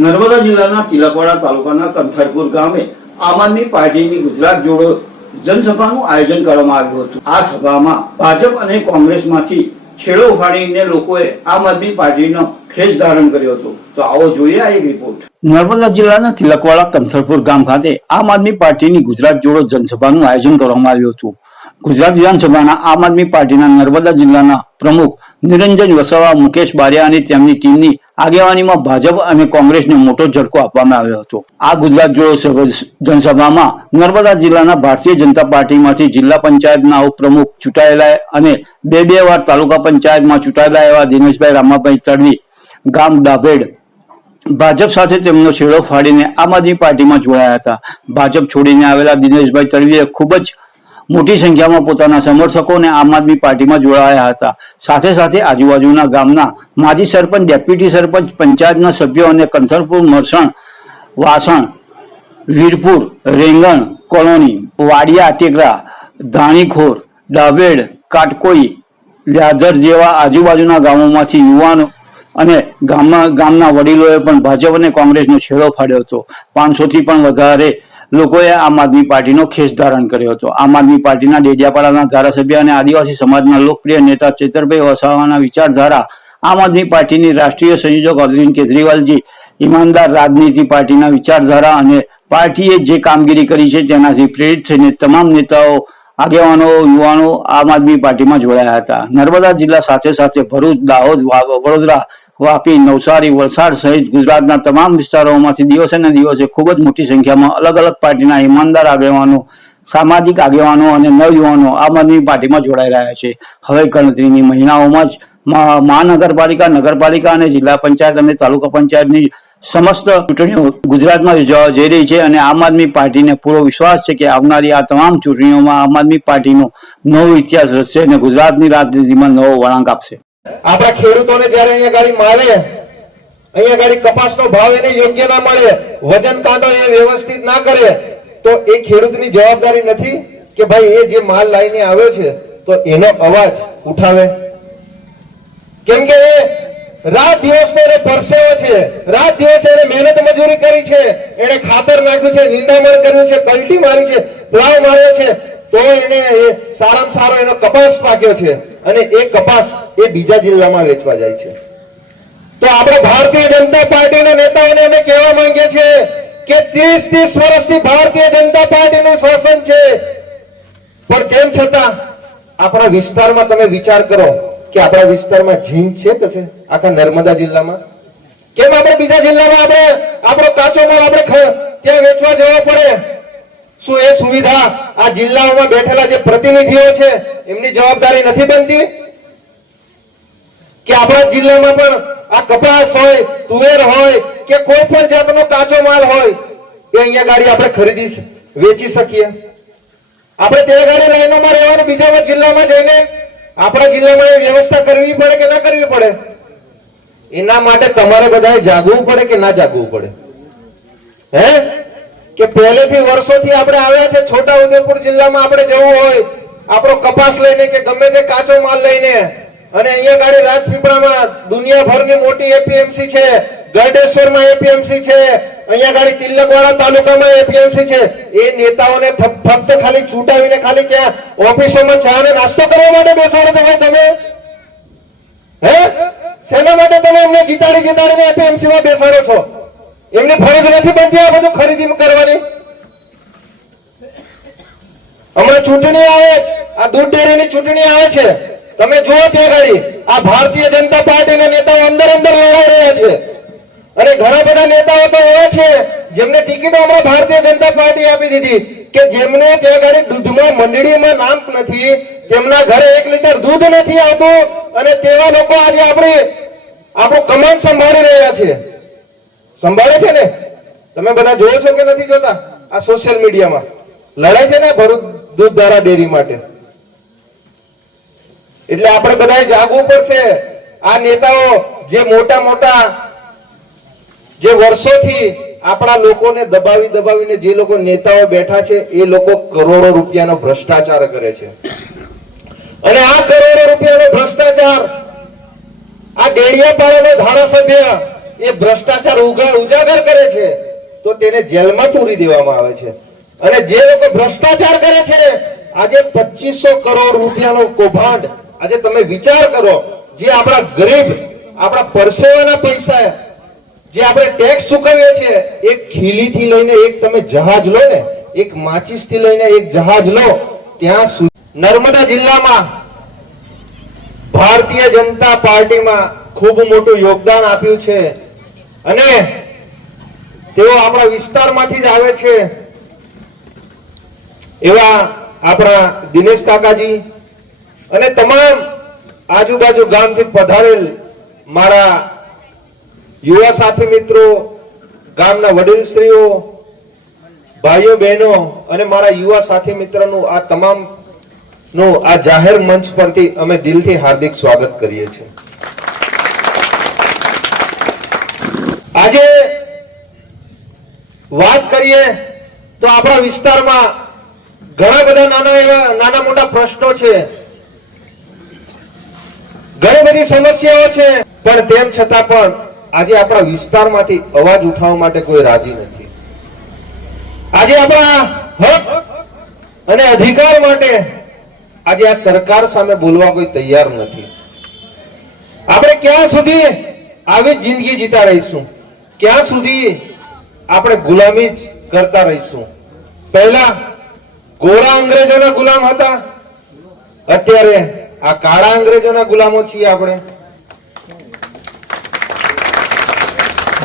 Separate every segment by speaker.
Speaker 1: નર્મદા જિલ્લાના તિલકવાડા તાલુકાના કંથરપુર ગામે આમ આદમી પાર્ટીની ગુજરાત જોડો જનસભાનું આયોજન કરવામાં આવ્યું હતું. આ સભામાં ભાજપ અને કોંગ્રેસમાંથી છેડો ઉફાડીને લોકોએ આમ આદમી પાર્ટીનો ખેસ ધારણ કર્યો હતો. તો આવો જોઈએ આ એક રિપોર્ટ નર્મદા જિલ્લાના તિલકવાડા કંથરપુર ગામ ખાતે આમ આદમી પાર્ટીની ગુજરાત જોડો જનસભાનું આયોજન કરવામાં આવ્યું હતું. ગુજરાત વિધાનસભાના આમ આદમી પાર્ટીના નર્મદા જિલ્લાના પ્રમુખ નિરંજન વસાવા, મુકેશ બારિયા અને તેમની ટીમની આગેવાનીમાં ભાજપ અને કોંગ્રેસને મોટો ઝટકો આપવામાં આવ્યો હતો. આ ગુજરાત જોડો જનસભામાં નર્મદા જિલ્લાના ભારતીય જનતા પાર્ટીમાંથી જિલ્લા પંચાયતના ઉપપ્રમુખ ચૂંટાયેલા અને બે બે વાર તાલુકા પંચાયતમાં ચૂંટાયેલા એવા દિનેશભાઈ રામાભાઈ તડવી, ગામ ડાભેડ, ભાજપ સાથે તેમનો છેડો ફાડીને આમ આદમી પાર્ટીમાં જોડાયા હતા. ભાજપ છોડીને આવેલા દિનેશભાઈ તડવીએ ખૂબ જ મોટી સંખ્યામાં પોતાના સમર્થકોને આમ આદમી પાર્ટીમાં જોડાયા હતા. સાથે સાથે આજુબાજુના ગામના માજી સરપંચ, ડેપ્યુટી સરપંચ, પંચાયતના સભ્યો અને કંથરપુર, મરસણ, વાસણ, વીરપુર, રેંગણ, કોલોની, વાડિયા, ટેકરા, ધાણીખોર, ડાભેડ, કાટકોઈ, વ્યાધર જેવા આજુબાજુના ગામોમાંથી યુવાનો અને ગામમાં ગામના વડીલોએ પણ ભાજપ અને કોંગ્રેસનો છેડો ફાડ્યો હતો. પાંચસો થી પણ વધારે લોકોએ આમ આદમી પાર્ટીનો ખેસ ધારણ કર્યો હતો. આમ આદમી પાર્ટીના ડેડિયાપાડાના ધારાસભ્ય અને આદિવાસી સમાજના લોકપ્રિય નેતા ચેતરભાઈ વસાવાના વિચારધારા આમ આદમી પાર્ટીની રાષ્ટ્રીય સંયોજક અરવિંદ કેજરીવાલજી, ઈમાનદાર રાજનીતિ પાર્ટીના વિચારધારા અને પાર્ટીએ જે કામગીરી કરી છે તેનાથી પ્રેરિત થઈને તમામ નેતાઓ, આગેવાનો, યુવાનો આમ આદમી પાર્ટીમાં જોડાયા હતા. નર્મદા જિલ્લા સાથે સાથે ભરૂચ, દાહોદ વડોદરા વાપી, નવસારી, વલસાડ સહિત ગુજરાતના તમામ વિસ્તારોમાંથી દિવસે ને દિવસે ખૂબ જ મોટી સંખ્યામાં અલગ અલગ પાર્ટીના ઈમાનદાર આગેવાનો, સામાજિક આગેવાનો અને નવયુવાનો આમ આદમી પાર્ટીમાં જોડાઈ રહ્યા છે. હવે ગણતરીની મહિનાઓમાં જ મહાનગરપાલિકા, નગરપાલિકા અને જિલ્લા પંચાયત અને તાલુકા પંચાયતની સમસ્ત ચૂંટણીઓ ગુજરાતમાં યોજાવા જઈ રહી છે અને આમ આદમી પાર્ટીને પૂરો વિશ્વાસ છે કે આવનારી આ તમામ ચૂંટણીઓમાં આમ આદમી પાર્ટીનો નવો ઇતિહાસ રચશે અને ગુજરાતની રાજનીતિમાં નવો વળાંક આપશે.
Speaker 2: આપણા ખેડૂતોને જયારે અહીંયા ગાડી મારે, અહીંયા ગાડી કપાસનો ભાવ એને યોગ્ય ના મળે, વજન કાંટો એ વ્યવસ્થિત ના કરે, તો એ ખેડૂતની જવાબદારી નથી કે ભાઈ એ જે માલ લઈને આવ્યો છે, તો એનો અવાજ ઉઠાવે. કેમ કે એ રાત દિવસ એને પરસેવો છે, રાત દિવસ એને મહેનત મજૂરી કરી છે, એને ખાતર નાખ્યું છે, નિંદામણ કર્યું છે, કલટી મારી છે, પ્લાવ માર્યો છે, તો એને સારામાં સારો એનો કપાસ પાક્યો છે. અને એ કપાસ એ બીજા જિલ્લામાં વેચવા જાય છે. તો આપણે ભારતીય જનતા પાર્ટીના નેતાઓને અમે કહેવા માંગીએ છીએ કે ત્રીસ ત્રીસ વર્ષથી ભારતીય જનતા પાર્ટીનું શાસન છે. પણ તેમ છતાં આપણા વિસ્તારમાં તમે વિચાર કરો કે આપણા વિસ્તારમાં ઝીંક છે કે આખા નર્મદા જિલ્લામાં? કેમ આપણે બીજા જિલ્લામાં આપણે આપણો કાચો માલ આપણે ત્યાં વેચવા જવો પડે? શું એ સુવિધા આ જિલ્લાઓમાં બેઠેલા જે પ્રતિનિધિઓ છે, એમની જવાબદારી નથી બનતી? કે આપણા જિલ્લામાં પણ આ કપાસ હોય, તુવેર હોય, કે કોઈ પણ જાતનો કાચો માલ હોય, એ અહીંયા ગાડી આપણે ખરીદી વેચી શકીએ. આપણે તે ગાડી લાઈનોમાં રહેવાનું બીજા જિલ્લામાં જઈને આપણા જિલ્લામાં એ વ્યવસ્થા કરવી પડે કે ના કરવી પડે? એના માટે તમારે બધાએ જાગવું પડે કે ના જાગવું પડે? હે? કે પહેલેથી વર્ષોથી આપણે આવ્યા છે, છોટા ઉદેપુર જિલ્લામાં આપણે જવું હોય, આપણો કપાસ લઈને કે ગમે તે કાચો માલ લઈને. અને અહીંયા ગાડી રાજપીપળામાં દુનિયાભરની મોટી એપીએમસી છે, ગરડેશ્વરમાં એપીએમસી છે, અહીંયા ગાડી તિલકવાડા તાલુકામાં એપીએમસી છે. એ નેતાઓને ફક્ત ખાલી છૂટાવીને ખાલી ક્યાં ઓફિસોમાં ચા ને નાસ્તો કરવા માટે બેસાડો છો ભાઈ તમે? હે? શેના માટે તમે એમને જીતાડી જીતાડીને એપીએમસી માં બેસાડો છો? એમની ફરજ નથી બનતી આ બધું ખરીદી કરવાની. હમણાં ચૂંટણી આવે આ દૂધ ડેરીની ચૂંટણી આવે છે. તમે જુઓ ત્યાં ઘડી આ ભારતીય જનતા પાર્ટીના નેતાઓ અંદર અંદર લડાઈ રહ્યા છે. અને ઘણા બધા નેતાઓ તો એવા છે, જેમને ટિકિટો હમણાં ભારતીય જનતા પાર્ટી આપી દીધી કે જેમને ત્યાં ઘડી દૂધમાં, મંડળીમાં નામ નથી. તેમના ઘરે એક લીટર દૂધ નથી આવતું. અને તેવા લોકો આજે આપણી આપણું કમાન સંભાળી રહ્યા છે. સંભાળે છે ને? તમે બધા જોયો છો કે નથી જોતા? આ સોશિયલ મીડિયામાં લડે છે ને ભરૂચ દૂધ ધારા ડેરી માટે. એટલે આપણે બધાએ જાગવું પડશે. આ નેતાઓ જે મોટા મોટા જે વર્ષોથી આપણા લોકોને દબાવી દબાવીને જે લોકો નેતાઓ બેઠા છે, એ લોકો કરોડો રૂપિયાનો ભ્રષ્ટાચાર કરે છે. અને આ કરોડો રૂપિયાનો ભ્રષ્ટાચાર આ ડેડિયાપાડાનો ધારાસભ્ય એ ભ્રષ્ટાચાર ઉજાગર કરે છે, તો તેને જેલમાં પૂરી દેવામાં આવે છે. અને જે લોકો ભ્રષ્ટાચાર કરે છે, આજે પચીસો કરોડ રૂપિયાનો કૌભાંડ. આજે તમે વિચાર કરો, જે આપણા ગરીબ, આપણા પરસેવાના પૈસા, જે આપણે ટેક્સ ચૂકવીએ છીએ, એક ખીલીથી લઈને એક તમે જહાજ લો ને, એક માચીસથી લઈને એક જહાજ લો, ત્યાં સુધી. નર્મદા જિલ્લામાં ભારતીય જનતા પાર્ટીમાં ખૂબ મોટું યોગદાન આપ્યું છે. અને તેઓ આપણા વિસ્તારમાંથી જ આવે છે. એવા આપણા દિનેશ કાકાજી અને તમામ આજુબાજુ ગામથી પધારેલ મારા યુવા સાથી મિત્રો, ગામના વડીલશ્રીઓ, ભાઈઓ, બહેનો અને મારા યુવા સાથી મિત્રનું આ તમામનું આ જાહેર મંચ પરથી અમે દિલથી હાર્દિક સ્વાગત કરીએ છીએ. આજે વાત કરીએ તો આપણા વિસ્તારમાં ઘણા બધા નાના એવા, નાના મોટા પ્રશ્નો છે. ઘણી બધી સમસ્યાઓ છે, પણ તેમ છતાં પણ આજે આપણા વિસ્તારમાંથી અવાજ ઉઠાવવા માટે કોઈ રાજી નથી. આજે આપણા હક અને અધિકાર માટે આજે આ સરકાર સામે બોલવા કોઈ તૈયાર નથી. આપણે ક્યાં સુધી આવી જિંદગી જીતા રહીશું? ક્યાં સુધી આપણે ગુલામી જ કરતા રહીશું? પહેલા ગોરા અંગ્રેજોના ગુલામ હતા. અત્યારે આ કાળા અંગ્રેજોના ગુલામો છીએ આપણે.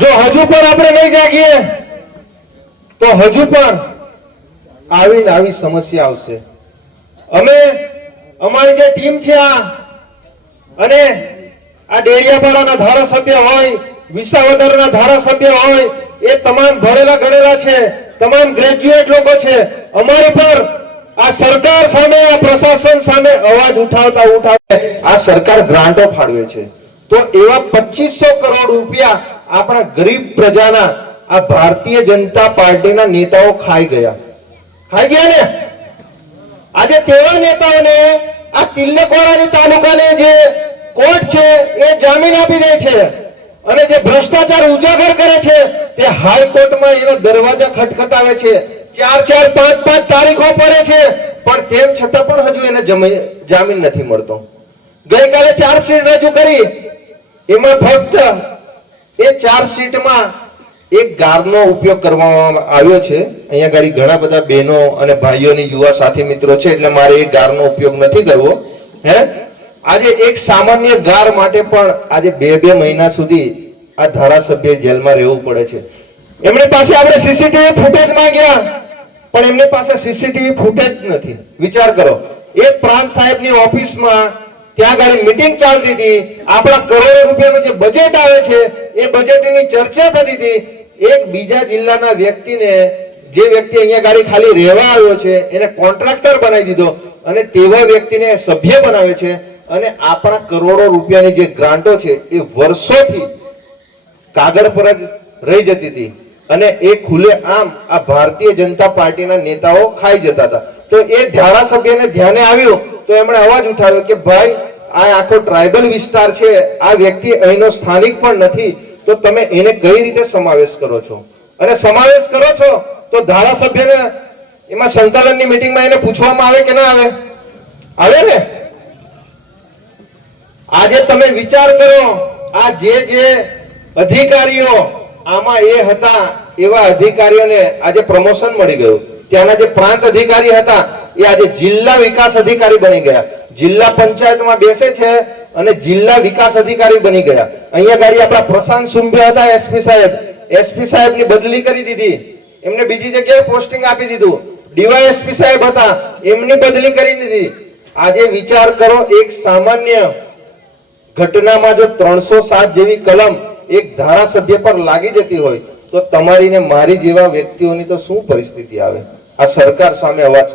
Speaker 2: જો હજુ પણ આપણે નહીં જાગીએ, તો હજુ પણ આવી આવી સમસ્યા આવશે. અમે, અમારી જે ટીમ છે આ, અને આ ડેડિયાપાડાના ધારાસભ્ય હોય વિસાવદરના ધારાસભ્ય હોય, એ તમામ ભણેલા ગણેલા છે, તમામ ગ્રેજ્યુએટ લોકો છે, અમારી પર આ સરકાર સામે, આ પ્રશાસન સામે અવાજ ઉઠાવતા ઉઠાવે. આ સરકાર ગ્રાન્ટો ફાળવે છે. તો એવા પચીસો કરોડ રૂપિયા આપણા ગરીબ પ્રજાના, આ ભારતીય જનતા પાર્ટીના નેતાઓ ખાઈ ગયા. ખાઈ ગયા ને? આજે તેવા નેતાઓને, આ તિલ્લકવાડાની તાલુકાને જે કોર્ટ છે, એ જામીન આપી દે છે. અને જે ભ્રષ્ટાચાર ઉજાગર કરે છે, તે હાઈકોર્ટમાં એનો દરવાજા ખટખટાવે છે. ચાર ચાર, પાંચ પાંચ તારીખો પડે છે, પણ તેમ છતાં પણ હજુ એને જમી- જામીન નથી મળતો. ગઈકાલે ચાર્જશીટ રજૂ કરી. એમાં ફક્ત એ ચાર્જશીટમાં એક ગારનો ઉપયોગ કરવામાં આવ્યો છે. અહીંયા ગાડી ઘણા બધા બહેનો અને ભાઈઓની યુવા સાથી મિત્રો છે, એટલે મારે એ ગારનો ઉપયોગ નથી કરવો. હે? આજે એક સામાન્ય ગાર માટે પણ આજે બે બે મહિના સુધી આ ધારાસભ્ય જેલમાં રહેવું પડે છે. એમની પાસે આપણે સીસીટીવી ફૂટેજ માંગ્યા, પણ એમની પાસે સીસીટીવી ફૂટેજ નથી. વિચાર કરો, એક પ્રાંત સાહેબની ઓફિસમાં ત્યાં આગળ મીટિંગ ચાલતી હતી, આપણા કરોડો રૂપિયાનું જે બજેટ આવે છે, એ બજેટની ચર્ચા થતી હતી. એક બીજા જિલ્લાના વ્યક્તિને, જે વ્યક્તિ અહીંયા ગાડી ખાલી રહેવા આવ્યો છે, એને કોન્ટ્રાક્ટર બનાવી દીધો. અને તેવા વ્યક્તિને સભ્ય બનાવે છે. અને આપણા કરોડો રૂપિયાની જે ગ્રાન્ટો છે, એ વર્ષોથી કાગળ પર જ રહી જતી હતી. અને એ ખુલે આમ આ ભારતીય જનતા પાર્ટીના નેતાઓ ખાઈ જતા હતા. તો એ ધારાસભ્યને ધ્યાને આવ્યું, તો એમણે અવાજ ઉઠાવ્યો કે, ભાઈ, આ આખો ટ્રાઇબલ વિસ્તાર છે, આ વ્યક્તિ અહીંનો સ્થાનિક પણ નથી. તો તમે એને કઈ રીતે સમાવેશ કરો છો? અને સમાવેશ કરો છો, તો ધારાસભ્યને એમાં સંકલનની મિટિંગમાં એને પૂછવામાં આવે કે ના આવે? આવે ને? આજે તમે વિચાર કરો, આ જે જે અધિકારીઓ આમાં એ હતા, એવા અધિકારીઓને આજે પ્રમોશન મળી ગયું. ત્યાંના જે પ્રાંત અધિકારી હતા, એ આજે જિલ્લા વિકાસ અધિકારી બની ગયા. જિલ્લા પંચાયતમાં બેસે છે અને જિલ્લા વિકાસ અધિકારી બની ગયા. અહીંયા ગાડી આપણા પ્રશાંત સુંભે હતા એસપી સાહેબ. એસપી સાહેબની બદલી કરી દીધી. એમને બીજી જગ્યાએ પોસ્ટિંગ આપી દીધું. ડીવાયએસપી સાહેબ હતા, એમની બદલી કરી દીધી. આજે વિચાર કરો, એક સામાન્ય ઘટનામાં જો ત્રણસો સાત જેવી કલમ એક ધારાસભ્ય પર લાગી જતી હોય, તો તમારી ને મારી જેવા વ્યક્તિઓની તો શું પરિસ્થિતિ આવે? આ સરકાર સામે અવાજ